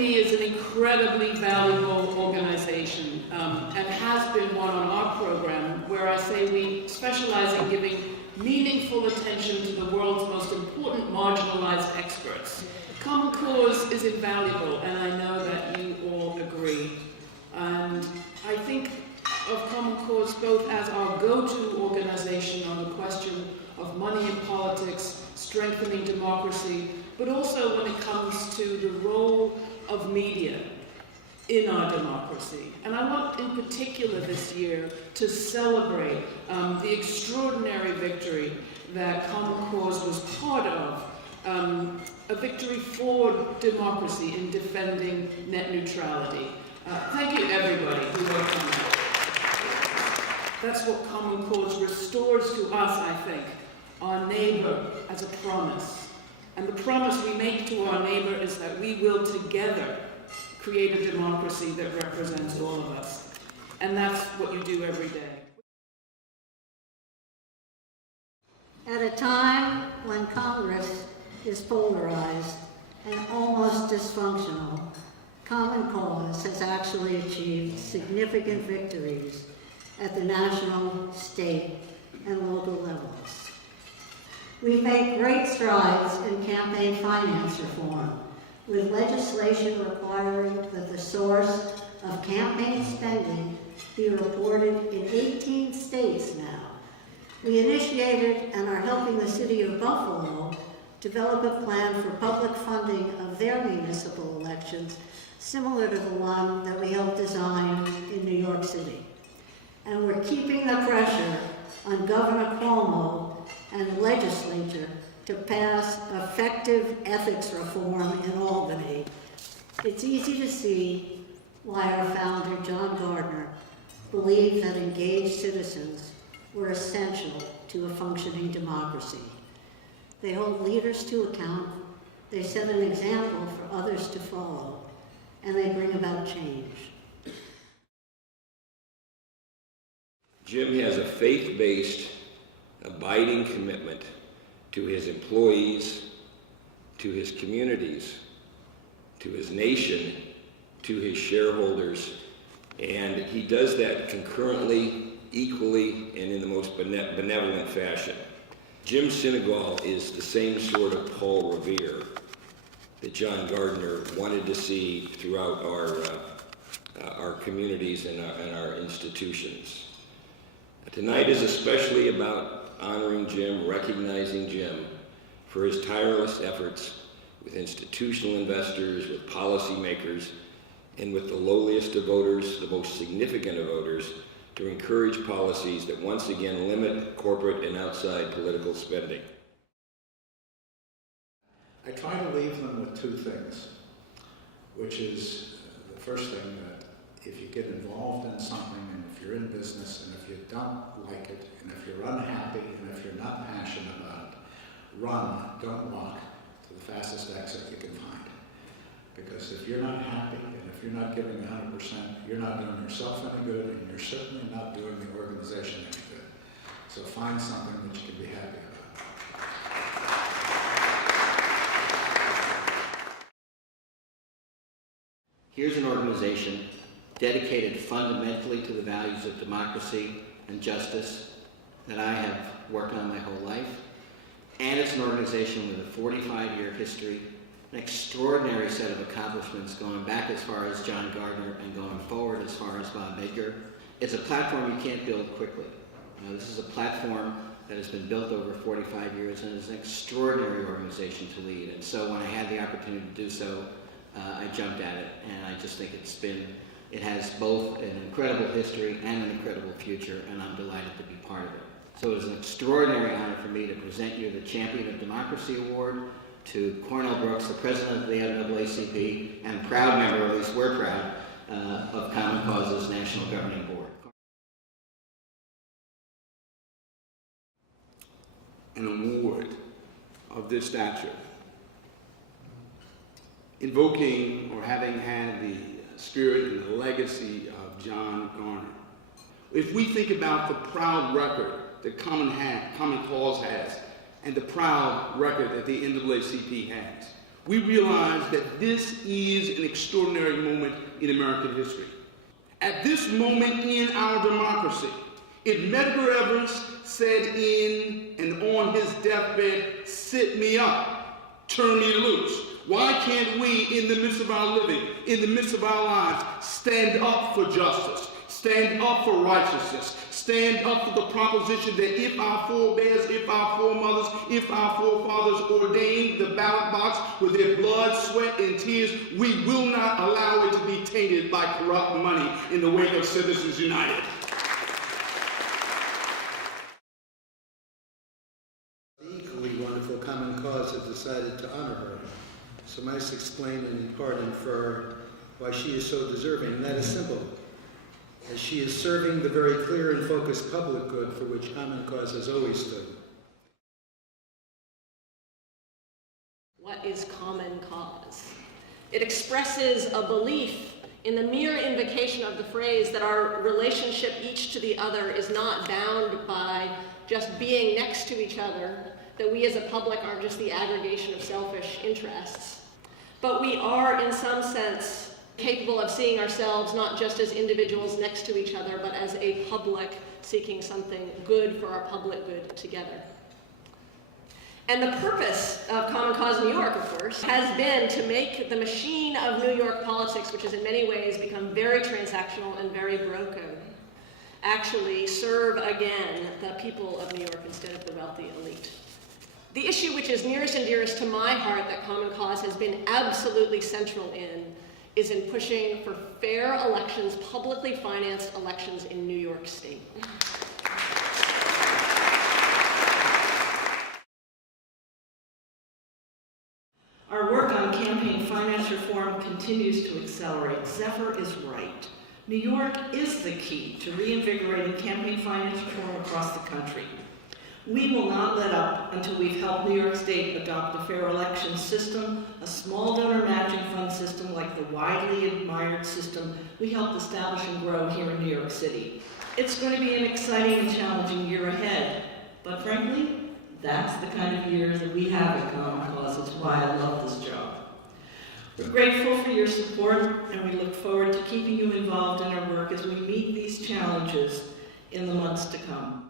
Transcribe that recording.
me, is an incredibly valuable organization and has been one on our program, where I say we specialize in giving meaningful attention to the world's most important marginalized experts. Common Cause is invaluable, and I know that you all agree. And I think of Common Cause both as our go-to organization on the question of money in politics, strengthening democracy, but also when it comes to the role of media in our democracy. And I want in particular this year to celebrate the extraordinary victory that Common Cause was part of, a victory for democracy in defending net neutrality. Thank you everybody who worked on that. That's what Common Cause restores to us, I think, our neighbor as a promise. And the promise we make to our neighbor is that we will together create a democracy that represents all of us. And that's what you do every day. At a time when Congress is polarized and almost dysfunctional, Common Cause has actually achieved significant victories at the national, state, and local levels. We've made great strides in campaign finance reform, with legislation requiring that the source of campaign spending be reported in 18 states now. We initiated and are helping the city of Buffalo develop a plan for public funding of their municipal elections, similar to the one that we helped design in New York City. And we're keeping the pressure on Governor Cuomo and the legislature to pass effective ethics reform in Albany. It's easy to see why our founder, John Gardner, believed that engaged citizens were essential to a functioning democracy. They hold leaders to account, they set an example for others to follow, and they bring about change. Jim has a faith-based, abiding commitment to his employees, to his communities, to his nation, to his shareholders, and he does that concurrently, equally, and in the most benevolent fashion. Jim Sinegal is the same sort of Paul Revere that John Gardner wanted to see throughout our communities and our institutions. Tonight is especially about honoring Jim, recognizing Jim for his tireless efforts with institutional investors, with policymakers, and with the lowliest of voters, the most significant of voters, to encourage policies that once again limit corporate and outside political spending. I try to leave them with two things, which is the first thing, that if you get involved in something, and if you're in business, and if you don't like it, and if you're unhappy, and if you're not passionate about it, run, don't walk to the fastest exit you can find. Because if you're not happy, and if you're not giving 100%, you're not doing yourself any good, and you're certainly not doing the organization any good. So find something that you can be happy about. Here's an organization dedicated fundamentally to the values of democracy and justice that I have worked on my whole life. And it's an organization with a 45-year history, an extraordinary set of accomplishments going back as far as John Gardner and going forward as far as Bob Edgar. It's a platform you can't build quickly. This is a platform that has been built over 45 years and is an extraordinary organization to lead. And so when I had the opportunity to do so, I jumped at it, and I just think it has both an incredible history and an incredible future, and I'm delighted to be part of it. So it is an extraordinary honor for me to present you the Champion of Democracy Award to Cornell Brooks, the president of the NAACP, and proud member, at least we're proud, of Common Cause's National Governing Board. An award of this stature, invoking or having had the spirit and the legacy of John Gardner. If we think about the proud record that Common Cause has, and the proud record that the NAACP has, we realize that this is an extraordinary moment in American history. At this moment in our democracy, if Medgar Evers said in and on his deathbed, "Sit me up, turn me loose," why can't we, in the midst of our living, in the midst of our lives, stand up for justice, stand up for righteousness, stand up for the proposition that if our forebears, if our foremothers, if our forefathers ordained the ballot box with their blood, sweat, and tears, we will not allow it to be tainted by corrupt money in the wake of Citizens United. The equally wonderful Common Cause has decided to honor her. So I must explain and in part infer why she is so deserving, and that is simple. As she is serving the very clear and focused public good for which Common Cause has always stood. What is Common Cause? It expresses a belief in the mere invocation of the phrase that our relationship each to the other is not bound by just being next to each other, that we as a public aren't just the aggregation of selfish interests, but we are in some sense capable of seeing ourselves not just as individuals next to each other, but as a public seeking something good for our public good together. And the purpose of Common Cause New York, of course, has been to make the machine of New York politics, which has in many ways become very transactional and very broken, actually serve again the people of New York instead of the wealthy elite. The issue which is nearest and dearest to my heart that Common Cause has been absolutely central in is in pushing for fair elections, publicly financed elections in New York State. Our work on campaign finance reform continues to accelerate. Zephyr is right. New York is the key to reinvigorating campaign finance reform across the country. We will not let up until we've helped New York State adopt a fair election system, a small donor matching fund system like the widely admired system we helped establish and grow here in New York City. It's going to be an exciting and challenging year ahead, but frankly, that's the kind of year that we have at Common Cause. It's why I love this job. We're grateful for your support, and we look forward to keeping you involved in our work as we meet these challenges in the months to come.